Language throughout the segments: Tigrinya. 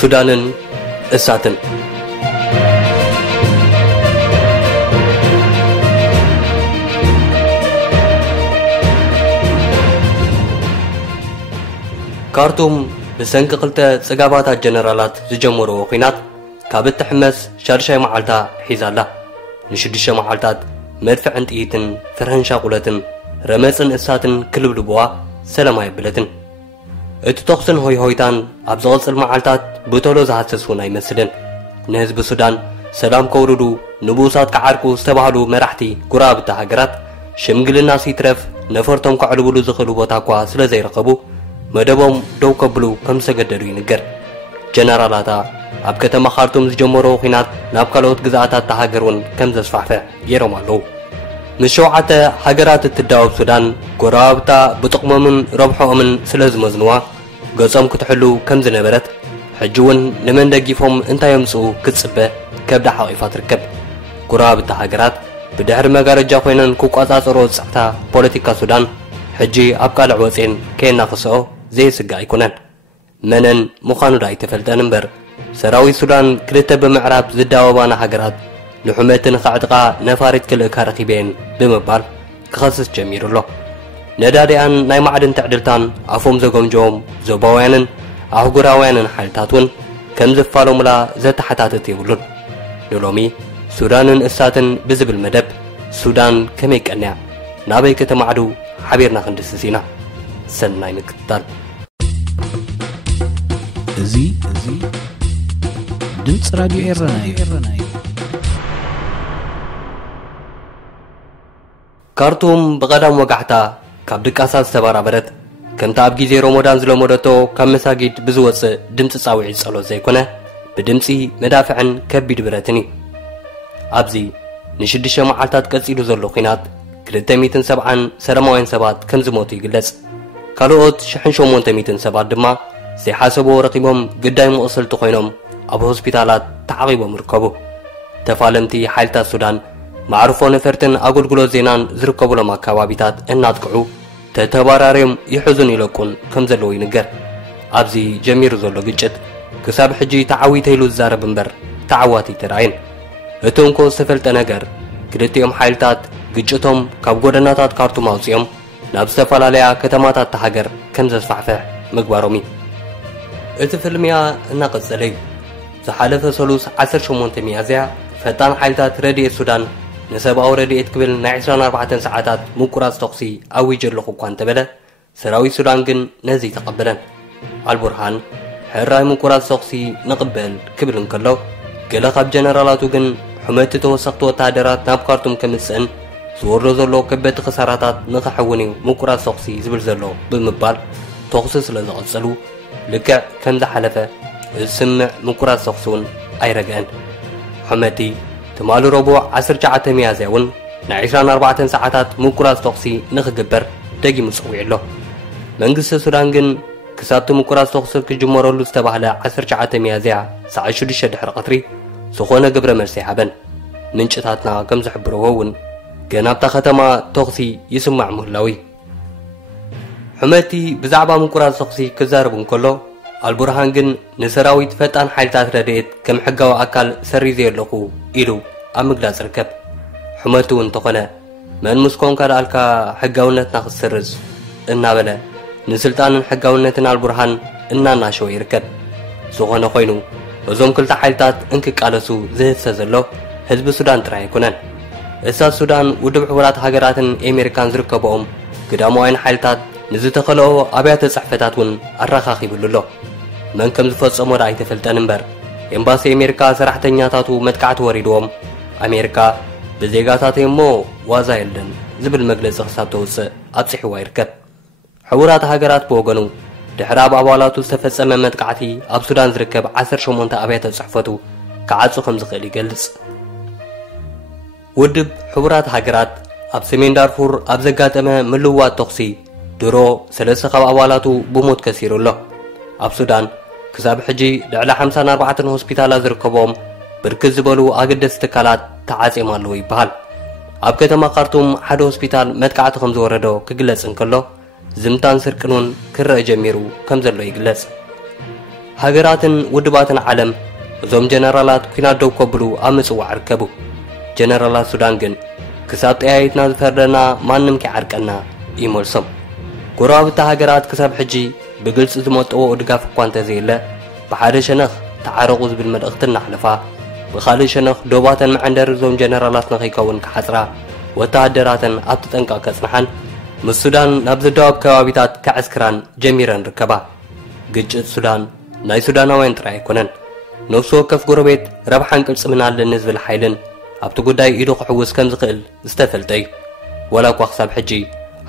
ሱዳንን እሳትን ካርቱም ብሰንኪ ክልተ ጽጋባታት ጀነራላት ዝጀመርዎ ኺናት ካብ እትሕመስ ሻድሻይ መዓልታ ሒዛላ ንሽዱሽተ መዓልታት መድፍዕን ጥይትን ፍርህን ሻቁለትን ረመፅን እሳትን ክልብልብዋ ሰላም ኣይብለትን እቲ ተኽስን ሆይሆይታን ኣብ ዝቕፅል መዓልታት ብተሎ ዝሃሰስ እውን ኣይመስልን ንህዝቢ ሱዳን ሰላም ከውርዱ ንቡሳት ክዓርቁ ዝተባህሉ መራሕቲ ጉራብቲ ሃገራት ሽምግልና ሲትረፍ ነፈርቶም ከዕልብሉ ዝኽእሉ ቦታ እኳ ስለ ዘይረኸቡ መደቦም ደው ከብሉ ከም ዝተገደዱ ይንገር ጀነራላታ ኣብ ከተማ ካርቱም ዝጀመርዎ ኺናት ናብ ካልኦት ግዛኣታት ሃገር እውን ከም ዘስፋሕፍሕ ገይሮም ኣለዉ ምስ ሸውዓተ ሃገራት እትዳወብ ሱዳን ጎራብታ ብጥቕሞምን ረብሖኦምን ስለ ዝመዝንዋ ገጾም ክትሕሉ ከም ዝነበረት ሕጂ እውን ንመን ደጊፎም እንታይ የምፅኡ ክትፅበ ከብዳ ሓቒፋ ትርከብ ጎራብቲ ሃገራት ብድሕሪ መጋረጃ ኮይነን ክቋፃፀሮ ዝፅዕታ ፖለቲካ ሱዳን ሕጂ ኣብ ካልዕ ወፅን ከየናኽስኦ ዘይስጋ ኣይኮነን መነን ምዃኑ ዳ ኣይተፈልጠን እምበር ሰራዊት ሱዳን ክልተ ብምዕራብ ዝዳወባና ሃገራት ንሕመትን ኻዕጥቓ ነፋሪት ክልእካ ረኺበን ብምባል ክኸስስ ጀሚሩ ኣሎ ነዳድያን ናይ ማዕድን ትዕድልታን ኣፎም ዘጎምጆም ዞባውያንን ኣህጉራውያንን ሓይልታት እውን ከም ዝፋሎሙላ ዘተሓታትት የብሉን ንሎሚ ሱዳንን እሳትን ብዝብል መደብ ሱዳን ከመይ ቀንያ ናበይ ከተማዕዱ ሓቢርና ክንድስስ ኢና ሰናይ ምክትታል እዚ ድምፂ ራድዮ ኤረና እዩ ካርቱም ብቐዳም ወጋሕታ ካብ ድቃሳት ዝተባራበረት ከምታ ኣብ ግዜ ሮሞዳን ዝለመደቶ ካብ መሳጊድ ብዝወፅእ ድምፂ ፃውዒት ጸሎት ዘይኮነ ብድምፂ መዳፍዕን ከቢድ ብረትን እዩ ኣብዚ ንሽዱሽተ መዓልታት ቀፂሉ ዘሎ ኺናት 270 ሰላማውያን ሰባት ከም ዝሞቱ ይግለጽ ካልኦት 800 ሰባት ድማ ዘይሓሰቦ ረኺቦም ግዳይ መቕሰልቲ ኮይኖም ኣብ ሆስፒታላት ተዓቒቦም ይርከቡ ተፋለምቲ ሓይልታት ሱዳን ማዕርፎ ነፈርትን ኣገልግሎት ዜናን ዝርከብሎም ኣካባቢታት እናጥቅዑ ተተባራርዮም ይሕዙን ይለቁን ከም ዘለዉ ይንገር ኣብዚ ጀሚሩ ዘሎ ግጭት ክሳብ ሕጂ ተዓዊተይሉ ዝዛረብ እምበር ተዓዋቲ ይተረኣየን እቶም ኮ ዝተፈልጠ ነገር ክልቲኦም ሓይልታት ግጭቶም ካብ ጎደናታት ካርቱም ኣውፅኦም ናብ ዝተፈላለያ ከተማታት ሃገር ከም ዘስፋሕፍሕ ምግባሮም እዩ እቲ ፍልሚያ እናቐጸለ እዩ ዝሓለፈ ሰሉስ 18 ሚያዝያ ፈጣን ሓይልታት ረድኤት ሱዳን ንሰብኣዊ ረድኤት ክብል ናይ 24 ሰዓታት ምቁራጽ ተኽሲ ኣዊጀ ኣለኹ እኳ እንተበለ ሰራዊት ሱዳን ግን ነዚ ተቐበለን ኣልቡርሃን ሕራይ ምቁራጽ ተኽሲ ንቕበል ክብል እንከሎ ገለ ካብ ጀነራላቱ ግን ሕመቲ ተወሰኽቲ ወታደራት ናብ ካርቱም ከምፅእን ዝወርዶ ዘሎ ከበድቲ ክሳራታት ንኽሕውን እዩ ምቁራጽ ተኽሲ ዝብል ዘሎ ብምባል ተኽሲ ስለ ዝቐጸሉ ልክዕ ከም ዝሓለፈ ዝስምዕ ምቁራጽ ተኽሲ እውን ኣይረግአን ሕመቲ ትማሊ ረቡዕ 19 ሚያዝያ እውን ናይ 24 ሰዓታት ምቁራጽ ተኽሲ ንኽግበር ደጊሙ ፀዊዑ ኣሎ መንግስቲ ሱዳን ግን ክሳብቲ ምቁራጽ ተኽሲ ክጅመረሉ ዝተባህለ 19 ሚያዝያ ሰዓት 6 ድሕሪ ቀትሪ ዝኾነ ግብረ መልሲ ይሃበን ምንጭታትና ከም ዝሕብርዎ እውን ገና ኣብታ ከተማ ተኽሲ ይስማዕ ምህላዊ ሕመቲ ብዛዕባ ምቁራጽ ተኽሲ ክዛረቡ እንከሎ ኣልቡርሃን ግን ንሰራዊት ፈጣን ሓይልታት ረድኤት ከም ሕጋዊ ኣካል ሰሪዘ ኣለኹ ኢሉ ኣብ ምግላጽ ርከብ ሕመቲ እውን እንተኾነ መን ምስኮንካ ደኣልካ ሕጋውነትና ክትሰርዝ እናበለ ንስልጣንን ሕጋውነትን ኣልቡርሃን እናናሸወ ይርከብ ዝኾነ ኮይኑ እዞም ክልተ ሓይልታት እንክቃለሱ ዝህሰ ዘሎ ህዝቢ ሱዳን ጥራይ ኣይኮነን እሳት ሱዳን ውድብ ሕቡራት ሃገራትን ኣሜሪካን ዝርከብኦም ግዳማውያን ሓይልታት ንዝተኸለኦ ኣብያተ ጽሕፈታት እውን ኣረኻኺብሉ ኣሎ መን ከም ዝፈጸሞ ዳ ኣይተፈልጠን እምበር ኤምባሲ ኣሜሪካ ሰራሕተኛታቱ መጥቃዕቲ ወሪድዎም ኣሜሪካ ብዜጋታት እሞ ዋዛ የለን ዝብል መግለጺ ክሳብ ተውፅእ ኣብፅሒዋ ይርከብ ሕቡራት ሃገራት ብወገኑ ድሕሪ ኣብ ኣባላቱ ዝተፈጸመ መጥቃዕቲ ኣብ ሱዳን ዝርከብ 18 ኣብያተ ጽሕፈቱ ክዓፁ ከም ዝኽእል ይገልጽ ውድብ ሕቡራት ሃገራት ኣብ ሰሜን ዳርፉር ኣብ ዘጋጠመ ምልውዋጥ ተኽሲ ድሮ 3 ካብ ኣባላቱ ብሞት ከሲሩ ኣሎ ኣብ ሱዳን ክሳብ ሕጂ ልዕሊ 54 ሆስፒታላት ዝርከቦም ብርክት ዝበሉ ኣገደስቲ ትካላት ተዓጺም ኣለዉ ይበሃል ኣብ ከተማ ካርቱም ሓደ ሆስፒታል መጥቃዕቲ ከም ዝወረዶ ክግለጽ እንከሎ ዝምታን ስርቅን ክረአ ጀሚሩ ከም ዘሎ ይግለጽ ሃገራትን ውድባትን ዓለም እዞም ጀነራላት ኩናት ደው ከብሉ ኣብ ምጽዋዕ ርከቡ ጀነራላት ሱዳን ግን ክሳብ ጠያይትና ዝፈርደና ማንም ከዓርቀና ይመልሶም ጎረባብታ ሃገራት ክሳብ ሕጂ ብግልጽ ዝመጥዎ ድጋፍ እኳ እንተዘየለ ብሓደ ሸነኽ ተዓረቑ ዝብል መልእኽቲ እናሕለፋ ብኻልእ ሸነኽ ዶባተን መዐንደር እዞም ጀነራላት ንኸይከውን ክሓፅራ ወተሃደራትን ኣብ ተጠንቀቕ ከጽንሓን ምስ ሱዳን ናብ ዝደዋብ ከባቢታት ከዕስክራን ጀሚረን ርከባ ግጭት ሱዳን ናይ ሱዳናውያን ጥራይ ኣይኮነን ነፍሲ ወከፍ ጎረቤት ረብሓን ቅልጽምን ኣለኒ ዝብል ሓይልን ኣብቲ ጉዳይ ኢዱ ክሕውስ ከም ዝኽእል ዝተፈልጠ እዩ ወላ እኳ ክሳብ ሕጂ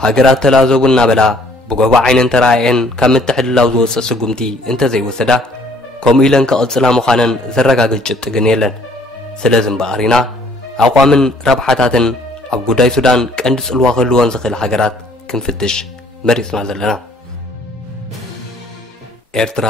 ሃገራት ተላዘቡ እናበላ ብጎባ ዓይነን ተራእየን ካብ ምትሕልላው ዝወፅእ ስጉምቲ እንተዘይወሰዳ ከምኡ ኢለን ከቕጽላ ምዃነን ዘረጋግጽ ጭብጢ ግን የለን ስለዚ እምበኣር ኢና ኣቋምን ረብሓታትን ኣብ ጉዳይ ሱዳን ቀንዲ ጽልዋ ክህልዎን ዝኽእል ሃገራት ክንፍትሽ መሪፅና ዘለና ኤርትራ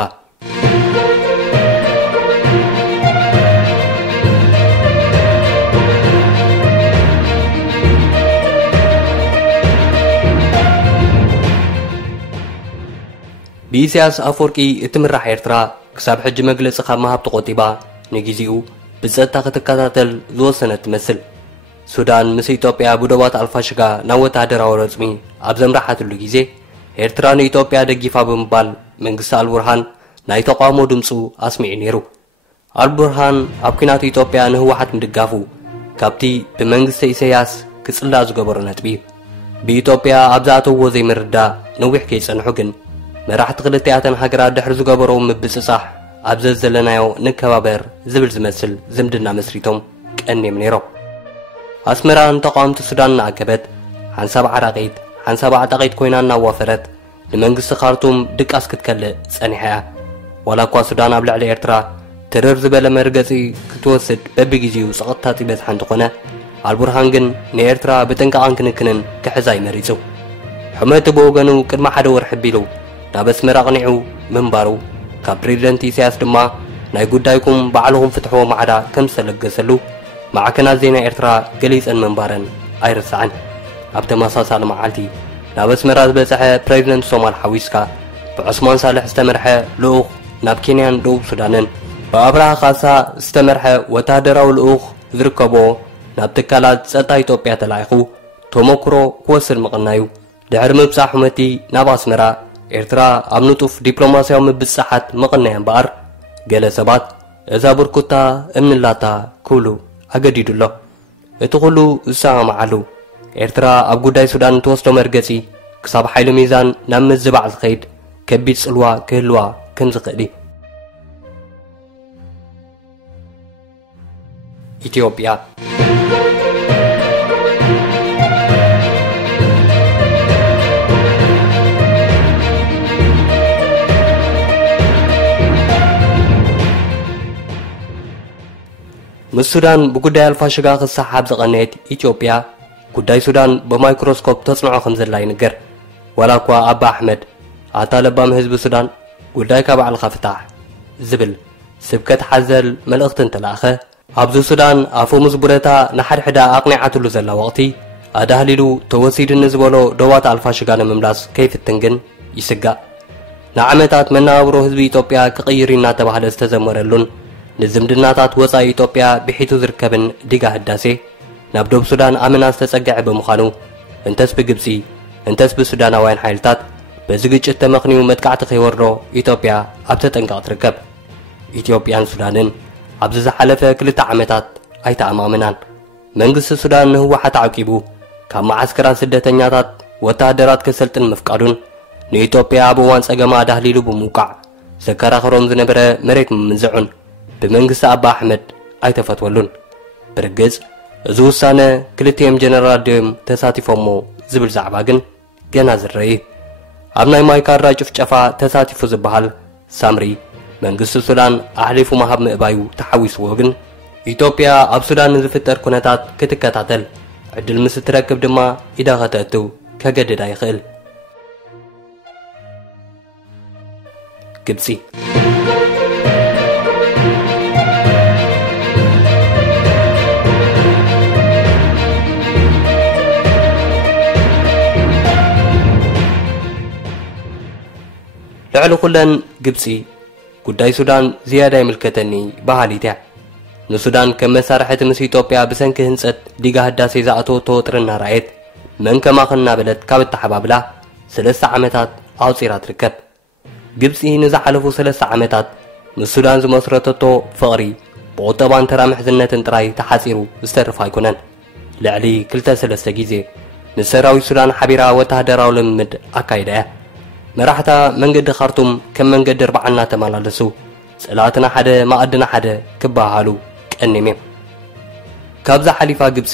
بإسياس أفوركي اتمرح إرترا كساب حج مجلس خامها بتقطيبا نجيزيو بزتا ختكاتل زوسنة تمثل سودان مس إثيوبيا بدوات الفاشقا نوت هدر ورزمي أبزم راحت اللجيزي إرترا إثيوبيا دقيفا بمبال من قصة البرهان ناي تقامو دمسو أسمع نيرو البرهان أبكنات إثيوبيا نهو حت مدقافو كابتي بمنقصة إسياس كسلا زقبرنت بي بإثيوبيا أبزاتو وزي مردا نوح كيس أنحقن مراحت غلطياتن هاجرات دحر زغبرو مبصصح ابز زلنايو نكبابر زبل زمسل زمدنا مسريتهم قنيم نيرو اسمران تقامت السودان نعكبت حنسب عراقيت حنسب عتقيت كوينا نوافرت لمنغس خارتوم دقاس كتكل صنيحه ولا كوا سودان ابلع لإرترا ترر زبل مرغصي كتوسد ببغيزيو سقطاتي بس حنتقونه البرهان جن نيرترا بتنقان كنكنن كحزاي مريزو حمات بوغنو قدما حدا ورحبيلو نابس مراقنعو منبارو كاب بريزيدنت إسياس دما ناي قدايكم بعلهم فتحوا معدا كم سلقسلو مع كنا زينا إرترا قليس أن منبارن أيرسعن أبتما ساسال معالتي نابس مراز بسحة بريزيدنت صومال حويسكا بعثمان صالح استمرحة لوخ ناب كينيان دوب سودانن بأبرها خاصة استمرحة وتهدروا الأوخ ذركبو ناب تكالات ستا إثيوبيا تلايخو توموكرو كوسر مقنايو دحر مبسا حمتي ناب أسمرا إرترا أمنوتوف دبلوماسيا مبصحات مقنعين بار قال سبات إذا بركوتا أمن اللاتا كولو أجديدو الله اتقولو الساعة معلو إرترا أبقوداي سودان توسطو مرقسي كساب حيلو ميزان نام الزبع الخيد كبيت سلوا كهلوا كنزقلي إثيوبيا مس السودان بقداي الفاشقا خصحاب زقنيت إثيوبيا قداي السودان بميكروسكوب تصنعو خمزل لا ينقر ولا كوا أبا أحمد أطالبام حزب السودان قداي كابع الخفتاح زبل سبكت حزل ملأخت تلاخه أبزو السودان أفو مزبورتا نحر حدا أقنعة لزلا وقتي أدهللو توسيد النزبولو دوات الفاشقا مملاس كيف التنجن يسقا نعمتات منا أبرو حزب إثيوبيا كغيرنا تبهد استزمرلون نزمدناتات وصاي إثيوبيا بحيث ذركبن ديغا هداسي نابدوب سودان أمنا استسقع بمخانو انتس بقبسي انتس بسوداناوين حيلتات بزقج التمخنيو مدقعت خيورو إثيوبيا أبتت انقاط ركب إثيوبيان سودانن أبزز حلفة كلتا عمتات أيتا أمامنان منقص السودان هو حتى عقيبو كان معسكران سدتنياتات وتهدرات كسلتن مفقادون نإثيوبيا أبوان سقما دهليلو بموقع سكرا خروم زنبرا مريت ممنزعون بمنقص أبا أحمد أيتفتولون برقز زوسانة كلتيم جنرال ديم تساتي فمو زبل زعباقن جنازر رأي أبناي مايكار راجف جفا تساتي فزبهال سامري منقص السودان أحليفو مهاب مقبايو تحويس وغن إثيوبيا أب سودان نزفتر كونتات كتكاتاتل عدل مستركب دما إذا غتأتو كجدد يخيل كبسي لعلو كلن قبسي ጉዳይ ሱዳን ዝያዳ ይምልከተኒ ባህሊትያ ንሱዳን ከም መሳርሕቲ ምስ ኢትዮጵያ ብሰንኪ ህንፀት ዲጋ ህዳሴ ዝኣተወቶ ጥርና ራእየት መን ከማኽና በለት ካብ እተሓባብላ 3 ዓመታት ኣውፂራ ትርከብ ግብፂ ንዝሓለፉ 3 ዓመታት ምስ ሱዳን ዝመስረተቶ ፍቕሪ ብቁጠባን ተራምሕዝነትን ጥራይ ተሓፂሩ ዝተርፍ ኣይኮነን ልዕሊ 2-3 ግዜ ንሰራዊት ሱዳን ሓቢራ ወተሃደራዊ ልምምድ ኣካይዳ እያ መራሕታ መንገዲ ካርቱም ከም መንገዲ 40 እናተመላለሱ ጽላትና ሓደ ማእድና ሓደ ክባሃሉ ቀኒም እዮም ካብዛ ሓሊፋ ግብፂ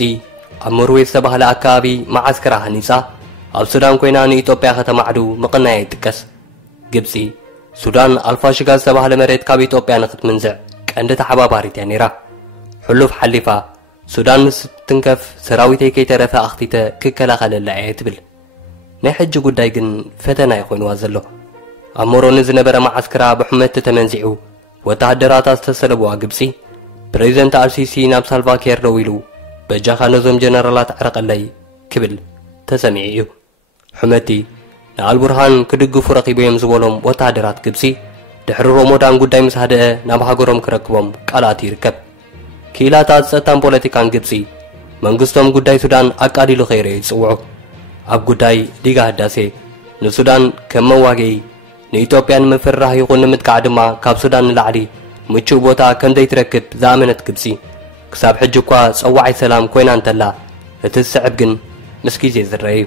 ኣብ ሞርዌይ ዝተባህለ ኣካባቢ ማዓስከራ ሃኒፃ ኣብ ሱዳን ኮይና ንኢትዮጵያ ከተማዕዱ ምቕናያ ይጥቀስ ግብፂ ሱዳን ኣልፋሽጋ ዝተባህለ መሬት ካብ ኢትዮጵያ ንኽትምንዝዕ ቀንዲ ተሓባባሪት እያ ነይራ ሕሉፍ ሓሊፋ ሱዳን ምስ ትንከፍ ሰራዊተይ ከይተረፈ ኣኽቲተ ክከላኸለላ እየ ትብል ናይ ሕጂ ጉዳይ ግን ፈተና ይኾይንዋ ዘሎ ኣብ ሞሮኒ ዝነበረ ማዓስከራ ብሕመት ተመንዚዑ ወተሃደራታ ዝተሰለብዋ ግብፂ ፕሬዚደንት አልሲሲ ናብ ሳልቫኪር ደው ኢሉ በጃኻ ነዞም ጀነራላት ዕረቀለይ ክብል ተሰሚዑ እዩ ሕመቲ ንኣልቡርሃን ክድግፉ ረኺቦም ዝበሎም ወተሃደራት ግብፂ ድሕሪ ሮሞዳን ጉዳይ ምስ ሃደአ ናብ ሃገሮም ክረክቦም ቃላት ይርከብ ክኢላታት ፀጥታን ፖለቲካን ግብፂ መንግስቶም ጉዳይ ሱዳን ኣቃሊሉ ኸይረዩ ይፅውዑ ኣብ ጉዳይ ዲጋ ህዳሴ ንሱዳን ከም መዋገይ ንኢትዮጵያ ንምፍራሕ ይኹን ንምጥቃዕ ድማ ካብ ሱዳን ንላዕሊ ምቹእ ቦታ ከም ዘይትረክብ ዝኣመነት ግብፂ ክሳብ ሕጂ እኳ ፀዋዓይ ሰላም ኮይና እንተላ እቲ ዝስዕብ ግን ምስ ግዜ ዝረአ እዩ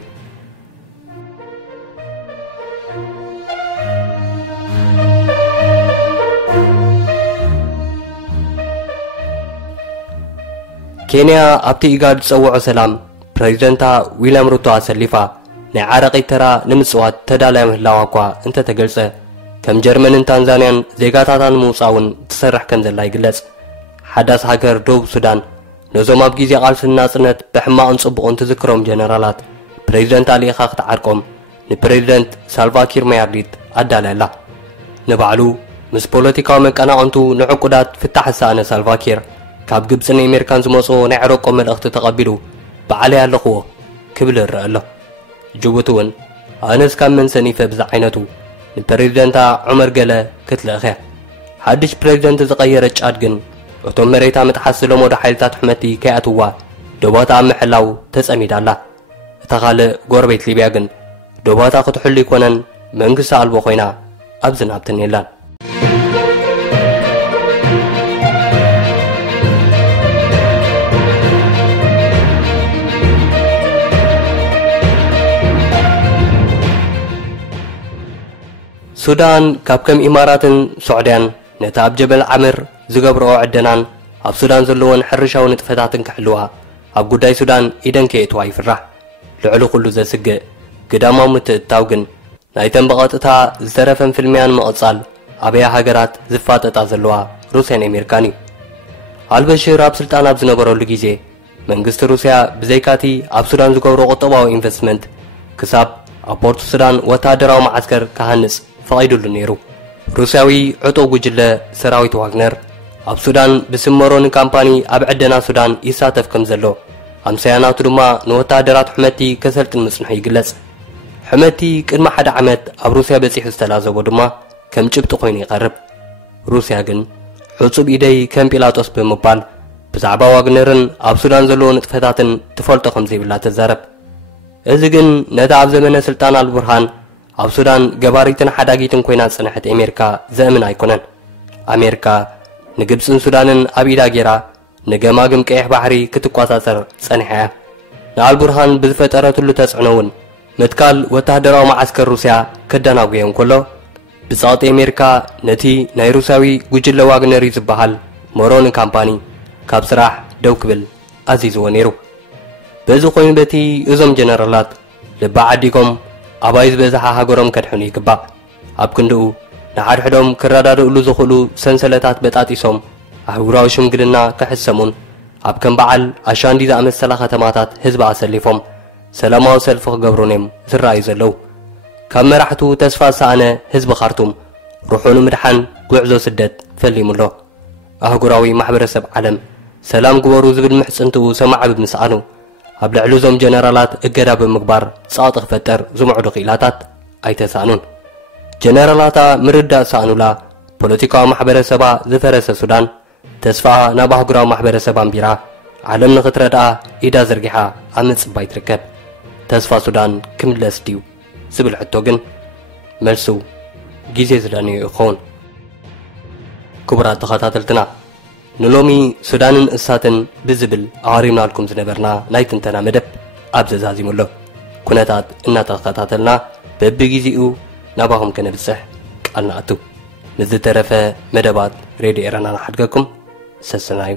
ኬንያ ኣብቲ ኢጋድ ዝፀውዖ ሰላም ፕሬዚደንታ ዊልያም ሩቶ ኣሰሊፋ ናይ ዓረቒት ተራ ንምፅዋት ተዳልያ ምህላዋ እኳ እንተተገልፀ ከም ጀርመንን ታንዛንያን ዜጋታታን ምውፃውን ትሰርሕ ከም ዘላ ይግለጽ ሓዳስ ሃገር ደቡብ ሱዳን ነዞም ኣብ ግዜ ቃልሲ ናጽነት ብሕማቕን ጽቡቕን ትዝክሮም ጀነራላት ፕሬዚደንት ኣልኢኻ ክትዓርቆም ንፕሬዚደንት ሳልቫኪር መያርዲት ኣዳልያላ ንባዕሉ ምስ ፖለቲካዊ መቀናቐንቱ ንዕቁዳት ፍታሕ ዝሰኣነ ሳልቫኪር ካብ ግብፅን ኣሜሪካን ዝመፁ ናይ ዕረቆም መልእኽቲ ተቐቢሉ በዓለይ ኣለኽዎ ክብል ይረአ ኣሎ ጅቡቲ እውን ኣነስ ካብ መንሰኒፈ ብዛ ዓይነቱ ንፕሬዚደንታ ዑመር ገለ ክትልእኸ ሓድሽ ፕሬዚደንት ዝቐየረ ጫድ ግን እቶም መሬታ ምጥሓስ ዝለመዱ ሓይልታት ሕመቲ ከይኣትዋ ዶባታ ኣብ ምሕላው ተጸሚዳላ እታ ካልእ ጎረቤት ሊብያ ግን ዶባታ ክትሕሉ ይኮነን መንግስቲ ኣልቦ ኮይና ኣብ ዝናብ ትኔላን ሱዳን ካብ ከም ኢማራትን ሱዑድያን ነታ ኣብ ጀበል ዓምር ዝገብርኦ ዕደናን ኣብ ሱዳን ዘለዎን ሕርሻዊ ንጥፈታትን ክሕልዋ ኣብ ጉዳይ ሱዳን ኢደን ከየእትዋ ይፍራሕ ልዕሊ ኩሉ ዘስግእ ግዳማዊ ምትእትታው ግን ናይተን ብቐጥታ ዝተረፈን ፍልምያን ምቕጻል ኣብያ ሃገራት ዝፋጠጣ ዘለዋ ሩስያን ኣሜሪካን እዩ ኣልበሽር ኣብ ስልጣን ኣብ ዝነበረሉ ግዜ መንግስቲ ሩስያ ብዘይካቲ ኣብ ሱዳን ዝገብሮ ቁጠባዊ ኢንቨስትመንት ክሳብ ኣብ ፖርት ሱዳን ወተሃደራዊ ማዓስከር ክሃንጽ ፈቒዱሉ ነይሩ ሩስያዊ ዕጡቕ ጉጅለ ሰራዊት ዋግነር ኣብ ሱዳን ብስመሮን ካምፓኒ ኣብ ዕደና ሱዳን ይሳተፍ ከም ዘሎ ኣምሳያናቱ ድማ ንወተሃደራት ሕመቲ ከሰልጥን ምጽንሑ ይግለጽ ሕመቲ ቅድሚ 1 ዓመት ኣብ ሩስያ በፂሑ ዝተላዘቦ ድማ ከም ጭብጢ ኮይኑ ይቐርብ ሩስያ ግን ሕጹብ ኢደይ ከም ጲላጦስ ብምባል ብዛዕባ ዋግነርን ኣብ ሱዳን ዘለዎ ንጥፈታትን ትፈልጦ ከም ዘይብላ ተዛረብ እዚ ግን ነታ ኣብ ዘመነ ስልጣን አልቡርሃን ኣብ ሱዳን ገባሪትን ሓዳጊትን ኮይና ጽንሕት ኣሜሪካ ዘእምን ኣይኮነን ኣሜሪካ ንግብፅን ሱዳንን ኣብ ኢዳ ጌራ ንገማግም ቀይሕ ባሕሪ ክትቋጻጸር ጸኒሓ እያ ንአልቡርሃን ብዝፈጠረትሉ ተጽዕኖ እውን ምትካል ወተሃደራዊ ማዓስከር ሩስያ ከደናጉዮ እንከሎ ብጸቕጢ ኣሜሪካ ነቲ ናይ ሩስያዊ ጉጅለ ዋግነር ዝበሃል ሞሮኒ ካምፓኒ ካብ ስራሕ ደው ክብል ኣዚዝዎ ነይሩ በዚ ኮይኑ በቲ እዞም ጀነራላት ልባ ዓዲጎም ኣባይ ዝበዝሓ ሃገሮም ከድሕኑ ይግባእ ኣብ ክንድኡ ንሓድሕዶም ክረዳድእሉ ዝኽእሉ ሰንሰለታት በጣጢሶም ኣህጉራዊ ሽምግልና ክሕሰሙን ኣብ ከም በዓል ኣሻንዲ ዝኣመሰላ ከተማታት ህዝቢ ኣሰሊፎም ሰላማዊ ሰልፊ ክገብሩን እዮም ዝረኣዩ ዘለው ካብ መራሕቱ ተስፋ ዝሰኣነ ህዝቢ ካርቱም ሩሑን ምድሓን ጉዕዞ ስደት ፈሊሙሎ ኣህጉራዊ ማሕበረሰብ ዓለም ሰላም ግበሩ ዝብል ምሕፅንትኡ ሰማዕ ብምስኣኑ ኣብ ልዕሊ እዞም ጀነራላት እገዳ ብምግባር ጸቕጢ ክፈጠር ዝምዕዱ ኺኢላታት ኣይተሳኑን ጀነራላታ ምርዳእ ሰኣኑላ ፖለቲካዊ ማሕበረሰባ ዝፈረሰ ሱዳን ተስፋኣ ናብ ኣህጉራዊ ማሕበረሰብ ኣንቢራ ዓለም ንኽትረድኣ ኢዳ ዘርጊሓ ኣብ ምጽባይ ትርከብ ተስፋ ሱዳን ክምለስ ድዩ ዝብል ሕቶ ግን መልሱ ግዜ ዝደንዩ ይኸውን ክቡራት ተኸታተልትና ንሎሚ ሱዳንን እሳትን ብዝብል ኣቕሪብናልኩም ዝነበርና ናይ ትንተና መደብ ኣብ ዘዛዚሙሎ ኩነታት እናተኸታተልና በቢጊዜኡ ናባኹም ከነብፅሕ ቃል ንኣቱ ንዝተረፈ መደባት ሬድዮ ኤረና ንሓድገኩም ሰሰናዩ